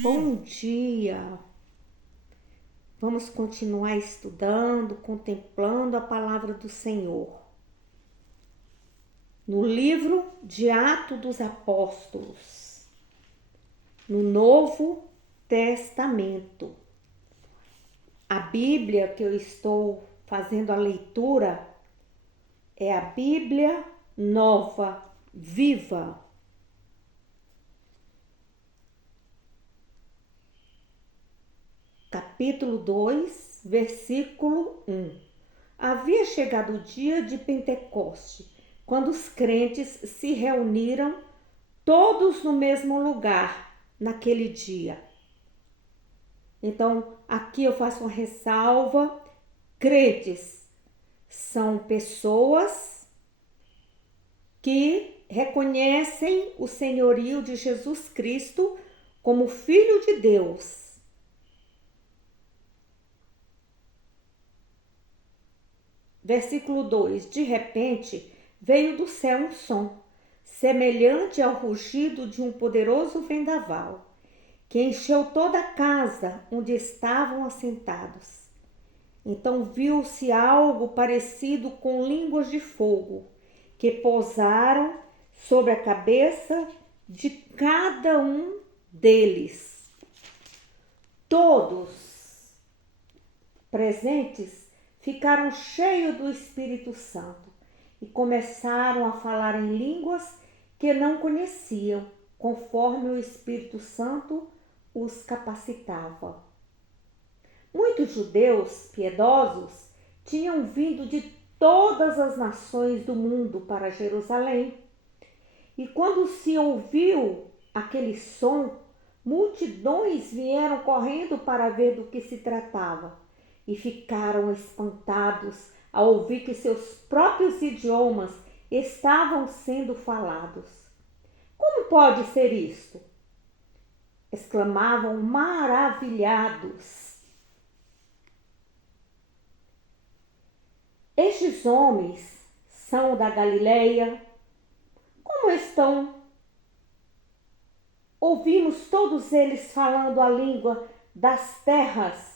Bom dia! Vamos continuar estudando, contemplando a palavra do Senhor. No livro de Atos dos Apóstolos, no Novo Testamento. A Bíblia que eu estou fazendo a leitura é a Bíblia Nova Viva. Capítulo 2, versículo 1. Havia chegado o dia de Pentecoste, quando os crentes se reuniram todos no mesmo lugar naquele dia. Então, aqui eu faço uma ressalva. Crentes são pessoas que reconhecem o senhorio de Jesus Cristo como Filho de Deus. Versículo 2. De repente, veio do céu um som, semelhante ao rugido de um poderoso vendaval, que encheu toda a casa onde estavam assentados. Então viu-se algo parecido com línguas de fogo, que pousaram sobre a cabeça de cada um deles. Todos presentes ficaram cheios do Espírito Santo e começaram a falar em línguas que não conheciam, conforme o Espírito Santo os capacitava. Muitos judeus piedosos tinham vindo de todas as nações do mundo para Jerusalém. E quando se ouviu aquele som, multidões vieram correndo para ver do que se tratava e ficaram espantados ao ouvir que seus próprios idiomas estavam sendo falados. Como pode ser isto? Exclamavam maravilhados. Estes homens são da Galileia. Como estão? Ouvimos todos eles falando a língua das terras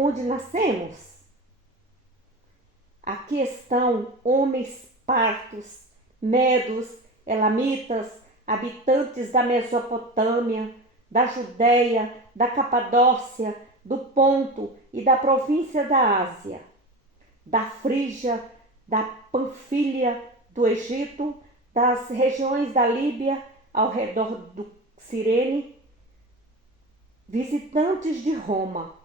onde nascemos. Aqui estão homens partos, medos, elamitas, habitantes da Mesopotâmia, da Judéia, da Capadócia, do Ponto e da província da Ásia, da Frígia, da Panfilha, do Egito, das regiões da Líbia ao redor do Cirene, visitantes de Roma,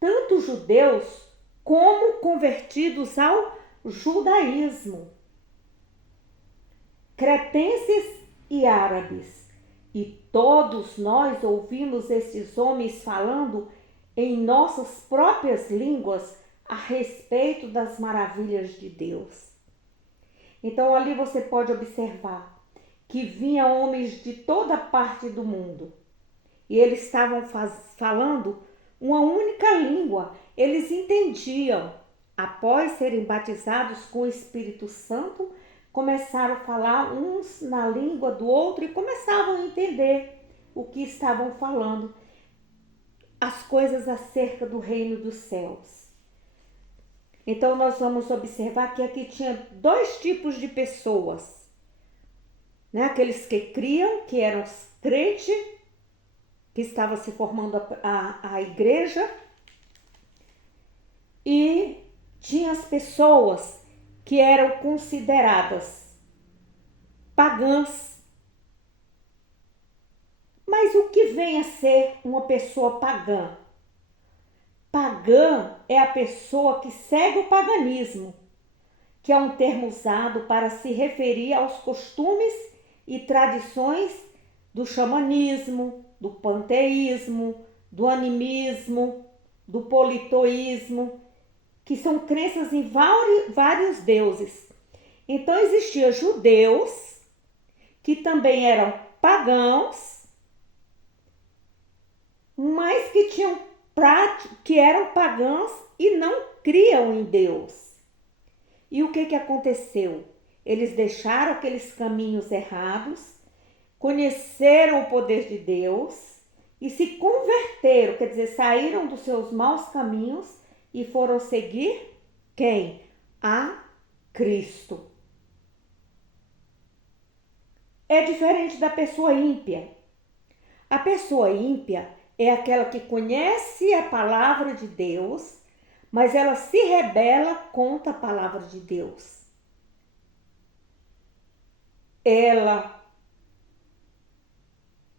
tanto judeus como convertidos ao judaísmo, cretenses e árabes. E todos nós ouvimos esses homens falando em nossas próprias línguas a respeito das maravilhas de Deus. Então ali você pode observar que vinham homens de toda parte do mundo e eles estavam falando uma única língua. Eles entendiam. Após serem batizados com o Espírito Santo, começaram a falar uns na língua do outro e começavam a entender o que estavam falando, as coisas acerca do reino dos céus. Então nós vamos observar que aqui tinha dois tipos de pessoas, né? Aqueles que criam, que eram os crentes, que estava se formando a igreja, e tinha as pessoas que eram consideradas pagãs. Mas o que vem a ser uma pessoa pagã? Pagã é a pessoa que segue o paganismo, que é um termo usado para se referir aos costumes e tradições do xamanismo, do panteísmo, do animismo, do politeísmo, que são crenças em vários deuses. Então existiam judeus que também eram pagãos, mas que eram pagãos e não criam em Deus. E o que aconteceu? Eles deixaram aqueles caminhos errados, conheceram o poder de Deus e se converteram, quer dizer, saíram dos seus maus caminhos e foram seguir quem? A Cristo. É diferente da pessoa ímpia. A pessoa ímpia é aquela que conhece a palavra de Deus, mas ela se rebela contra a palavra de Deus. Ela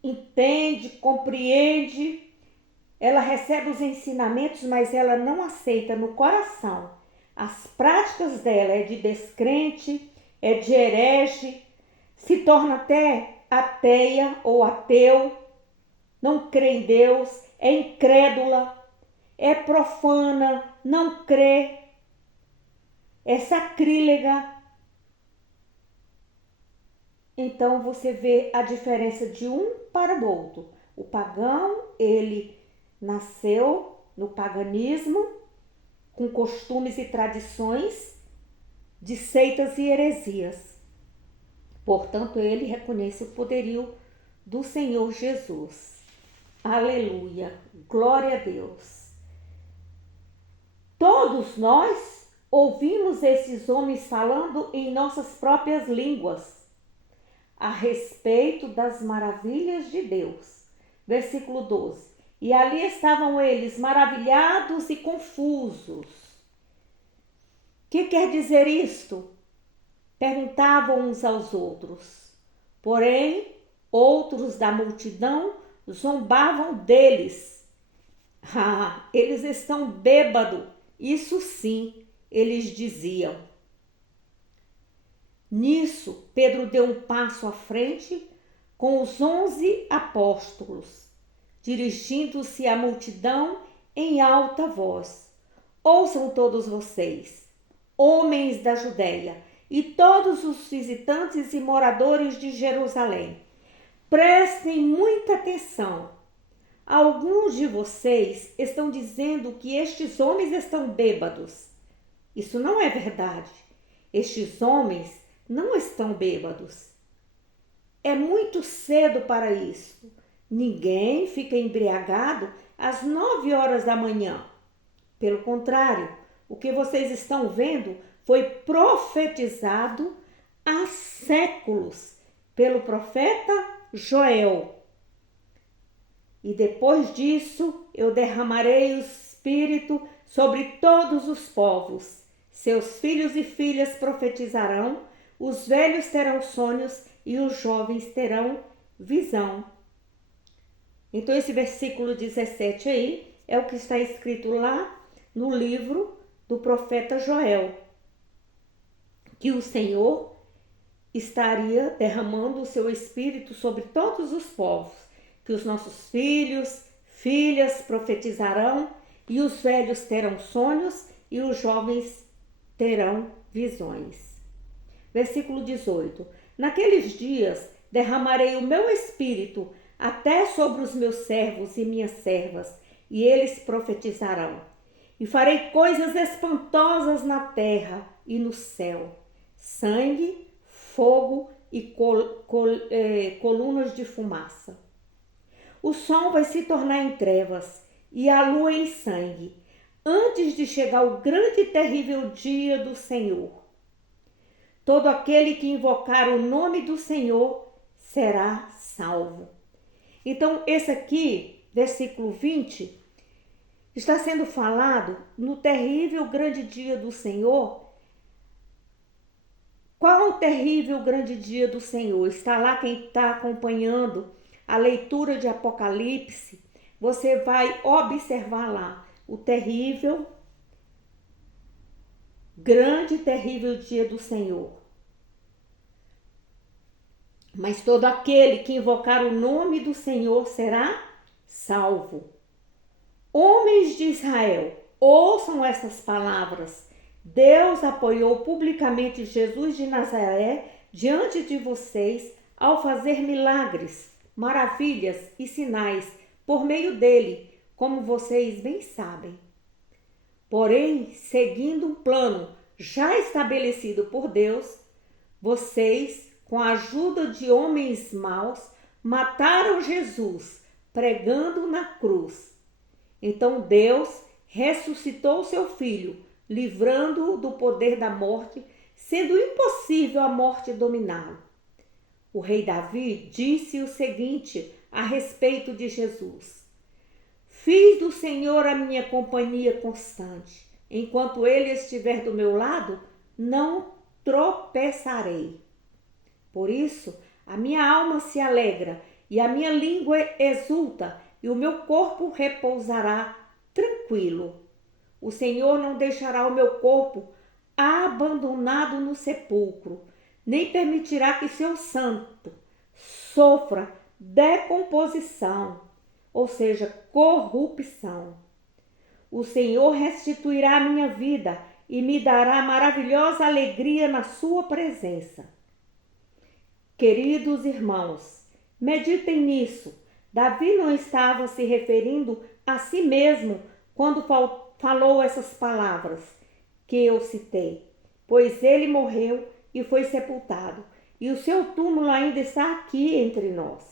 entende, compreende, ela recebe os ensinamentos, mas ela não aceita no coração. As práticas dela é de descrente, é de herege, se torna até ateia ou ateu, não crê em Deus, é incrédula, é profana, não crê, é sacrílega. Então você vê a diferença de um para o outro. O pagão, ele nasceu no paganismo, com costumes e tradições de seitas e heresias. Portanto, ele reconhece o poderio do Senhor Jesus. Aleluia, glória a Deus. Todos nós ouvimos esses homens falando em nossas próprias línguas a respeito das maravilhas de Deus. Versículo 12. E ali estavam eles maravilhados e confusos. O que quer dizer isto? Perguntavam uns aos outros. Porém, outros da multidão zombavam deles. Eles estão bêbados. Isso sim, eles diziam. Nisso, Pedro deu um passo à frente com os 11 apóstolos, dirigindo-se à multidão em alta voz. Ouçam todos vocês, homens da Judéia, e todos os visitantes e moradores de Jerusalém. Prestem muita atenção. Alguns de vocês estão dizendo que estes homens estão bêbados. Isso não é verdade. Estes homens não estão bêbados. É muito cedo para isso. Ninguém fica embriagado às 9 horas da manhã. Pelo contrário, o que vocês estão vendo foi profetizado há séculos pelo profeta Joel. E depois disso eu derramarei o Espírito sobre todos os povos. Seus filhos e filhas profetizarão, os velhos terão sonhos e os jovens terão visão. Então esse versículo 17 aí é o que está escrito lá no livro do profeta Joel, que o Senhor estaria derramando o seu Espírito sobre todos os povos, que os nossos filhos, filhas profetizarão e os velhos terão sonhos e os jovens terão visões. Versículo 18. Naqueles dias derramarei o meu Espírito até sobre os meus servos e minhas servas, e eles profetizarão. E farei coisas espantosas na terra e no céu: sangue, fogo e colunas de fumaça. O sol vai se tornar em trevas e a lua em sangue, antes de chegar o grande e terrível dia do Senhor. Todo aquele que invocar o nome do Senhor será salvo. Então, esse aqui, versículo 20, está sendo falado no terrível grande dia do Senhor. Qual o terrível grande dia do Senhor? Está lá quem está acompanhando a leitura de Apocalipse. Você vai observar lá o terrível, grande e terrível dia do Senhor. Mas todo aquele que invocar o nome do Senhor será salvo. Homens de Israel, ouçam essas palavras. Deus apoiou publicamente Jesus de Nazaré diante de vocês ao fazer milagres, maravilhas e sinais por meio dele, como vocês bem sabem. Porém, seguindo um plano já estabelecido por Deus, vocês, com a ajuda de homens maus, mataram Jesus pregando na cruz. Então Deus ressuscitou seu filho, livrando-o do poder da morte, sendo impossível a morte dominá-lo. O rei Davi disse o seguinte a respeito de Jesus: Fiz do Senhor a minha companhia constante. Enquanto ele estiver do meu lado, não tropeçarei. Por isso, a minha alma se alegra e a minha língua exulta, e o meu corpo repousará tranquilo. O Senhor não deixará o meu corpo abandonado no sepulcro, nem permitirá que seu santo sofra decomposição, ou seja, corrupção. O Senhor restituirá a minha vida e me dará maravilhosa alegria na sua presença. Queridos irmãos, meditem nisso. Davi não estava se referindo a si mesmo quando falou essas palavras que eu citei, pois ele morreu e foi sepultado, e o seu túmulo ainda está aqui entre nós.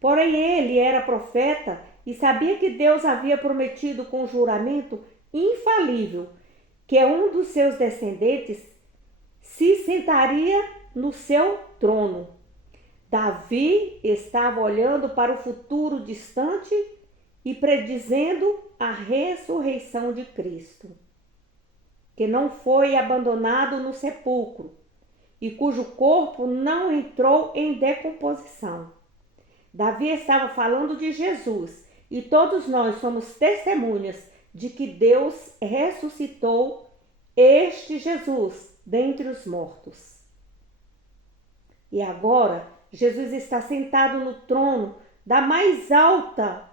Porém, ele era profeta e sabia que Deus havia prometido com juramento infalível que um dos seus descendentes se sentaria no seu trono. Davi estava olhando para o futuro distante e predizendo a ressurreição de Cristo, que não foi abandonado no sepulcro e cujo corpo não entrou em decomposição. Davi estava falando de Jesus e todos nós somos testemunhas de que Deus ressuscitou este Jesus dentre os mortos. E agora, Jesus está sentado no trono da mais alta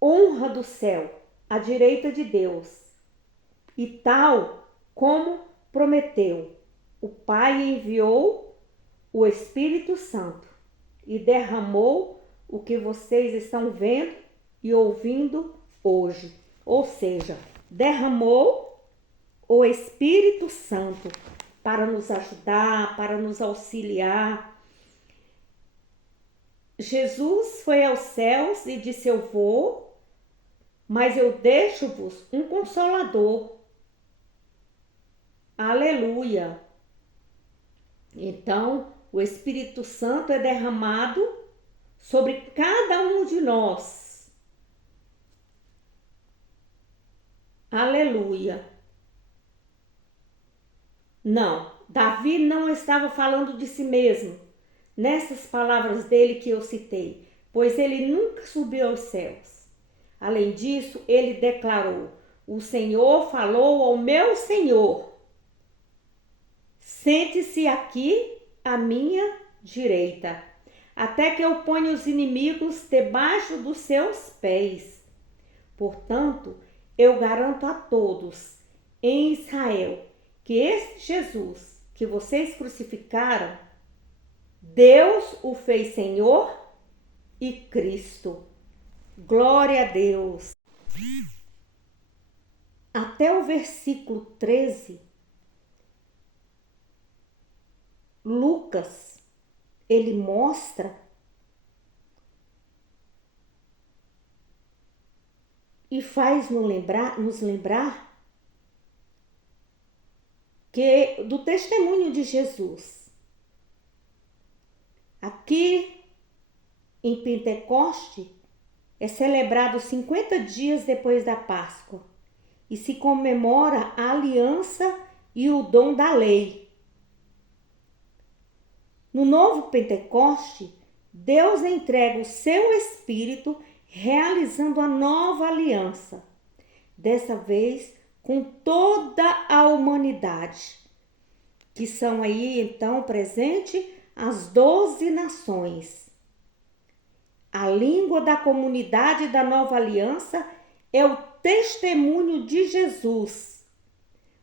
honra do céu, à direita de Deus. E tal como prometeu, o Pai enviou o Espírito Santo e derramou o que vocês estão vendo e ouvindo hoje. Ou seja, derramou o Espírito Santo para nos ajudar, para nos auxiliar. Jesus foi aos céus e disse: Eu vou, mas eu deixo-vos um Consolador. Aleluia! Então, o Espírito Santo é derramado sobre cada um de nós. Aleluia! Não, Davi não estava falando de si mesmo nessas palavras dele que eu citei, pois ele nunca subiu aos céus. Além disso, ele declarou: O Senhor falou ao meu Senhor: Sente-se aqui à minha direita, até que eu ponha os inimigos debaixo dos seus pés. Portanto, eu garanto a todos em Israel que este Jesus que vocês crucificaram, Deus o fez Senhor e Cristo. Glória a Deus. Até o versículo 13, Lucas, ele mostra e faz nos lembrar que do testemunho de Jesus. Aqui em Pentecoste é celebrado 50 dias depois da Páscoa e se comemora a aliança e o dom da lei. No novo Pentecoste, Deus entrega o seu Espírito realizando a nova aliança, dessa vez com toda a humanidade, que são aí então presentes as 12 nações. A língua da comunidade da nova aliança é o testemunho de Jesus,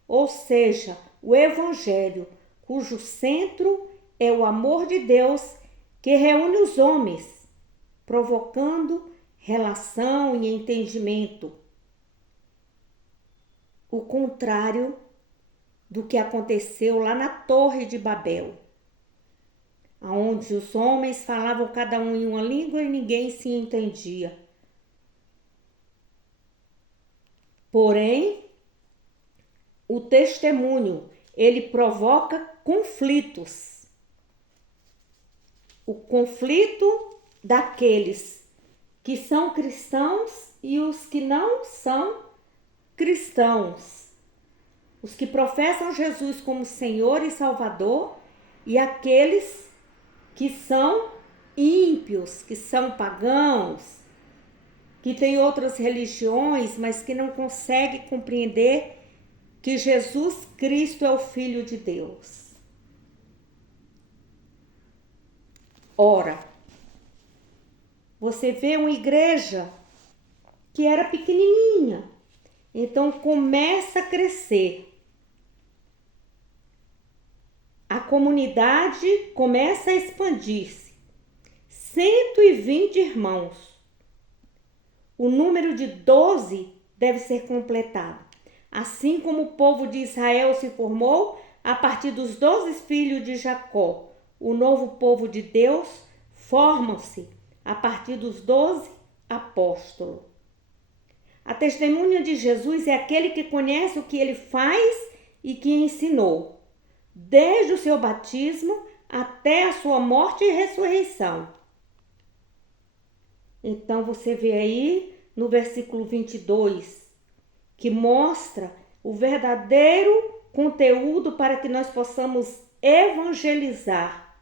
ou seja, o Evangelho, cujo centro é o amor de Deus que reúne os homens, provocando relação e entendimento. O contrário do que aconteceu lá na Torre de Babel. onde os homens falavam cada um em uma língua e ninguém se entendia. Porém, o testemunho, ele provoca conflitos. O conflito daqueles que são cristãos e os que não são cristãos. Os que professam Jesus como Senhor e Salvador e aqueles que são ímpios, que são pagãos, que têm outras religiões, mas que não conseguem compreender que Jesus Cristo é o Filho de Deus. Ora, você vê uma igreja que era pequenininha, então começa a crescer. A comunidade começa a expandir-se. 120 irmãos. O número de 12 deve ser completado. Assim como o povo de Israel se formou a partir dos 12 filhos de Jacó, o novo povo de Deus forma-se a partir dos 12 apóstolos. A testemunha de Jesus é aquele que conhece o que ele faz e que ensinou, desde o seu batismo até a sua morte e ressurreição. Então você vê aí no versículo 22, que mostra o verdadeiro conteúdo para que nós possamos evangelizar.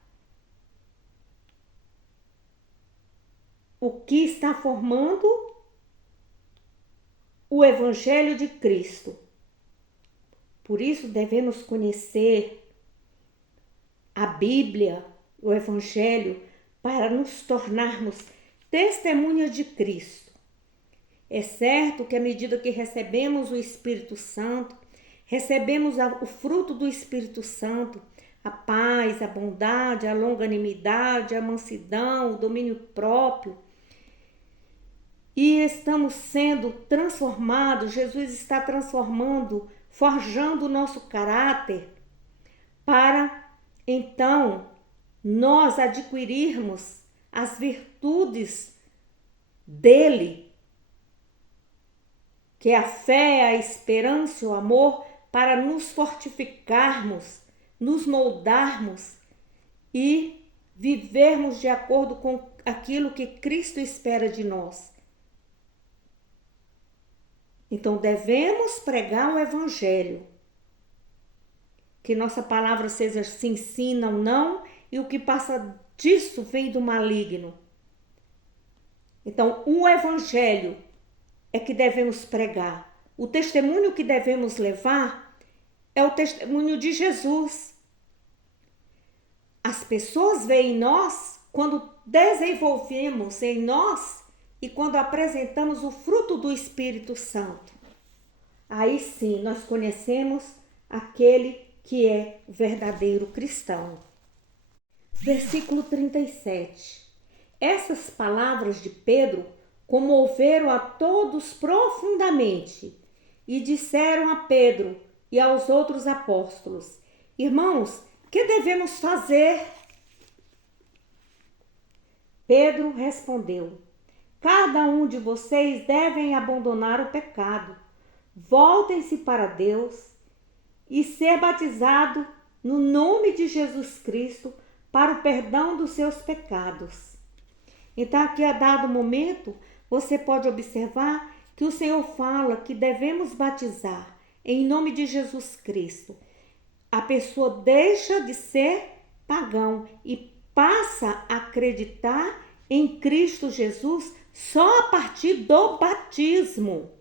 O que está formando o Evangelho de Cristo. Por isso devemos conhecer a Bíblia, o Evangelho, para nos tornarmos testemunhas de Cristo. É certo que à medida que recebemos o Espírito Santo, recebemos o fruto do Espírito Santo, a paz, a bondade, a longanimidade, a mansidão, o domínio próprio, e estamos sendo transformados, Jesus está transformando, forjando o nosso caráter, para então nós adquirirmos as virtudes dele, que é a fé, a esperança e o amor, para nos fortificarmos, nos moldarmos e vivermos de acordo com aquilo que Cristo espera de nós. Então devemos pregar o Evangelho, que nossa palavra seja sim, sim, não, não, e o que passa disso vem do maligno. Então o Evangelho é que devemos pregar. O testemunho que devemos levar é o testemunho de Jesus. As pessoas veem em nós quando desenvolvemos em nós e quando apresentamos o fruto do Espírito Santo. Aí sim nós conhecemos aquele que é o verdadeiro cristão. Versículo 37. Essas palavras de Pedro comoveram a todos profundamente e disseram a Pedro e aos outros apóstolos: Irmãos, que devemos fazer? Pedro respondeu: Cada um de vocês deve abandonar o pecado, voltem-se para Deus e ser batizado no nome de Jesus Cristo para o perdão dos seus pecados. Então aqui a dado momento você pode observar que o Senhor fala que devemos batizar em nome de Jesus Cristo. A pessoa deixa de ser pagão e passa a acreditar em Cristo Jesus só a partir do batismo.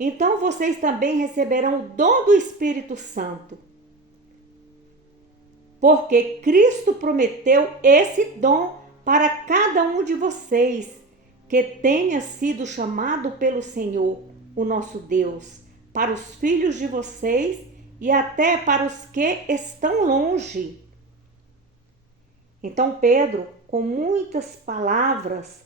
Então vocês também receberão o dom do Espírito Santo, porque Cristo prometeu esse dom para cada um de vocês que tenha sido chamado pelo Senhor, o nosso Deus, para os filhos de vocês e até para os que estão longe. Então Pedro, com muitas palavras,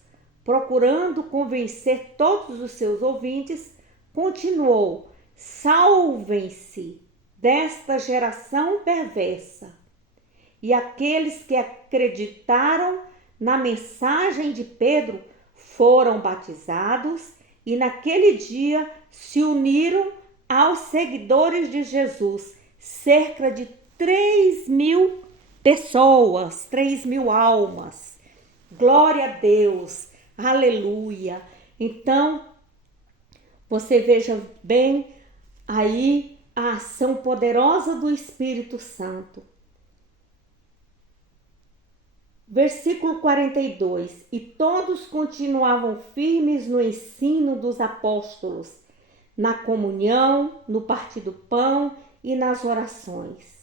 procurando convencer todos os seus ouvintes, continuou: salvem-se desta geração perversa. e aqueles que acreditaram na mensagem de Pedro foram batizados e naquele dia se uniram aos seguidores de Jesus, cerca de 3.000 pessoas, 3.000 almas. Glória a Deus, aleluia. Então, você veja bem aí a ação poderosa do Espírito Santo. Versículo 42. E todos continuavam firmes no ensino dos apóstolos, na comunhão, no partir do pão e nas orações.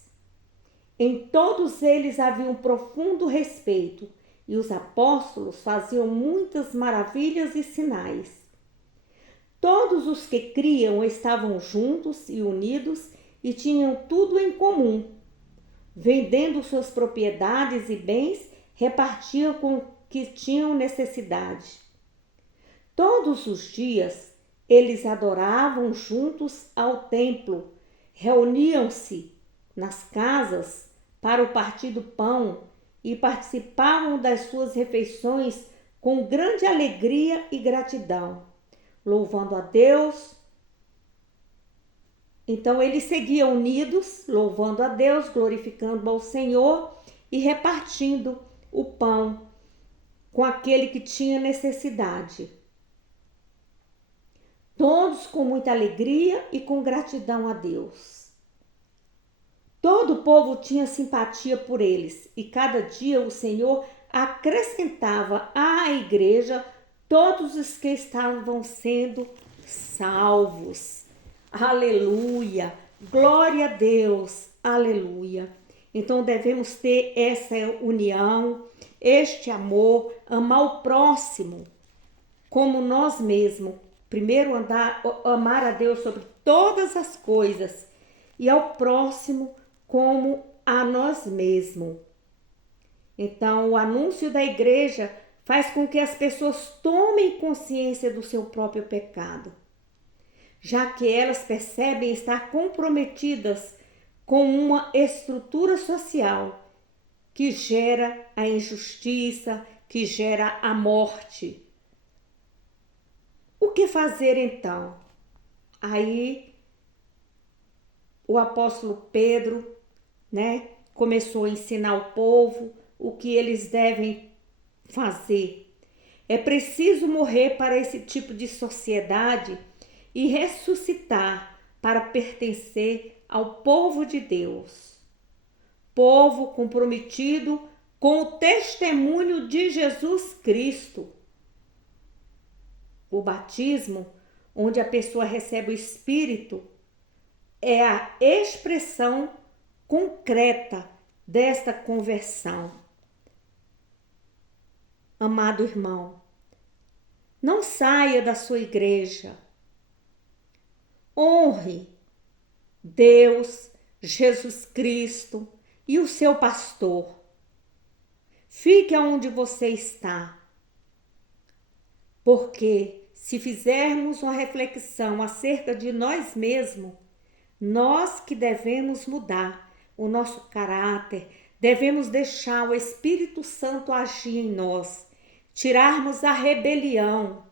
Em todos eles havia um profundo respeito, e os apóstolos faziam muitas maravilhas e sinais. Todos os que criam estavam juntos e unidos e tinham tudo em comum. Vendendo suas propriedades e bens, repartiam com o que tinham necessidade. Todos os dias eles adoravam juntos ao templo, reuniam-se nas casas para o partir do pão e participavam das suas refeições com grande alegria e gratidão, louvando a Deus. Então eles seguiam unidos, louvando a Deus, glorificando ao Senhor e repartindo o pão com aquele que tinha necessidade. Todos com muita alegria e com gratidão a Deus. Todo o povo tinha simpatia por eles e cada dia o Senhor acrescentava à igreja todos os que estavam sendo salvos. Aleluia! Glória a Deus! Aleluia! Então devemos ter essa união, este amor, amar o próximo como nós mesmos. Primeiro amar a Deus sobre todas as coisas e ao próximo como a nós mesmos. Então o anúncio da igreja faz com que as pessoas tomem consciência do seu próprio pecado, já que elas percebem estar comprometidas com uma estrutura social que gera a injustiça, que gera a morte. O que fazer então? Aí o apóstolo Pedro, começou a ensinar ao povo o que eles devem fazer. É preciso morrer para esse tipo de sociedade e ressuscitar para pertencer ao povo de Deus. Povo comprometido com o testemunho de Jesus Cristo. O batismo, onde a pessoa recebe o Espírito, é a expressão concreta desta conversão. Amado irmão, não saia da sua igreja. Honre Deus, Jesus Cristo e o seu pastor. Fique onde você está. Porque se fizermos uma reflexão acerca de nós mesmos, nós que devemos mudar o nosso caráter, devemos deixar o Espírito Santo agir em nós, tirarmos a rebelião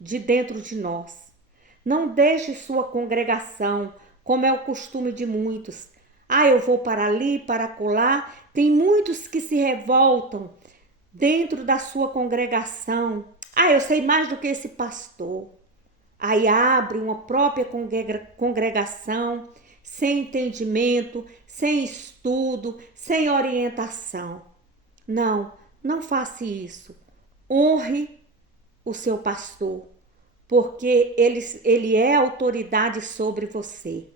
de dentro de nós. Não deixe sua congregação, como é o costume de muitos. Eu vou para ali, para acolá. Tem muitos que se revoltam dentro da sua congregação. Eu sei mais do que esse pastor. Aí abre uma própria congregação, sem entendimento, sem estudo, sem orientação. Não faça isso. Honre o seu pastor, porque ele é autoridade sobre você.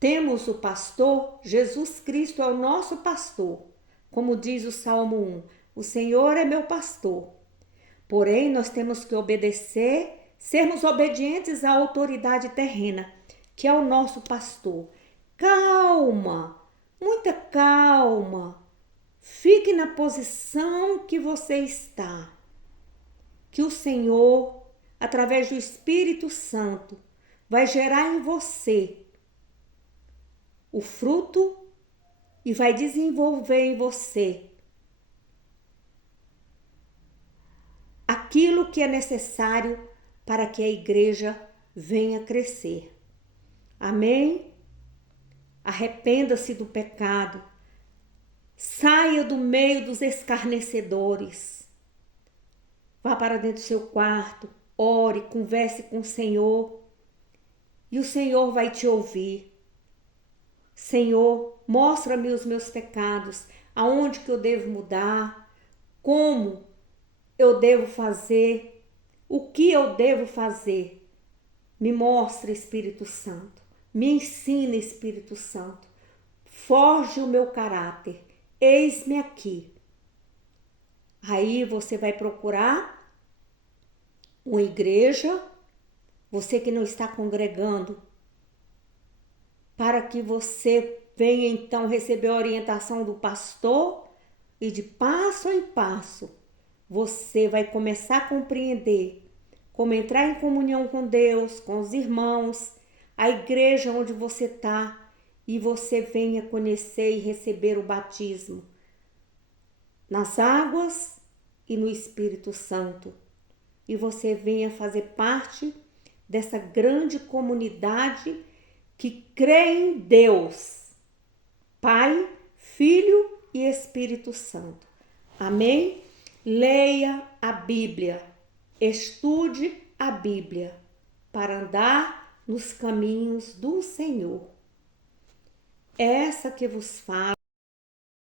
Temos o pastor, Jesus Cristo é o nosso pastor. Como diz o Salmo 1, o Senhor é meu pastor. Porém, nós temos que obedecer, sermos obedientes à autoridade terrena, que é o nosso pastor. Calma, muita calma. Fique na posição que você está. Que o Senhor, através do Espírito Santo, vai gerar em você o fruto e vai desenvolver em você aquilo que é necessário para que a igreja venha crescer. Amém? Arrependa-se do pecado. Saia do meio dos escarnecedores. Vá para dentro do seu quarto, ore, converse com o Senhor. E o Senhor vai te ouvir. Senhor, mostra-me os meus pecados, aonde que eu devo mudar, como eu devo fazer, o que eu devo fazer. Me mostra, Espírito Santo. Me ensina, Espírito Santo. Forge o meu caráter. Eis-me aqui. Aí você vai procurar uma igreja, você que não está congregando, para que você venha então receber a orientação do pastor e de passo em passo você vai começar a compreender como entrar em comunhão com Deus, com os irmãos, a igreja onde você está, e você venha conhecer e receber o batismo nas águas e no Espírito Santo. E você venha fazer parte dessa grande comunidade que crê em Deus, Pai, Filho e Espírito Santo. Amém? Leia a Bíblia, estude a Bíblia para andar nos caminhos do Senhor. Essa que vos falo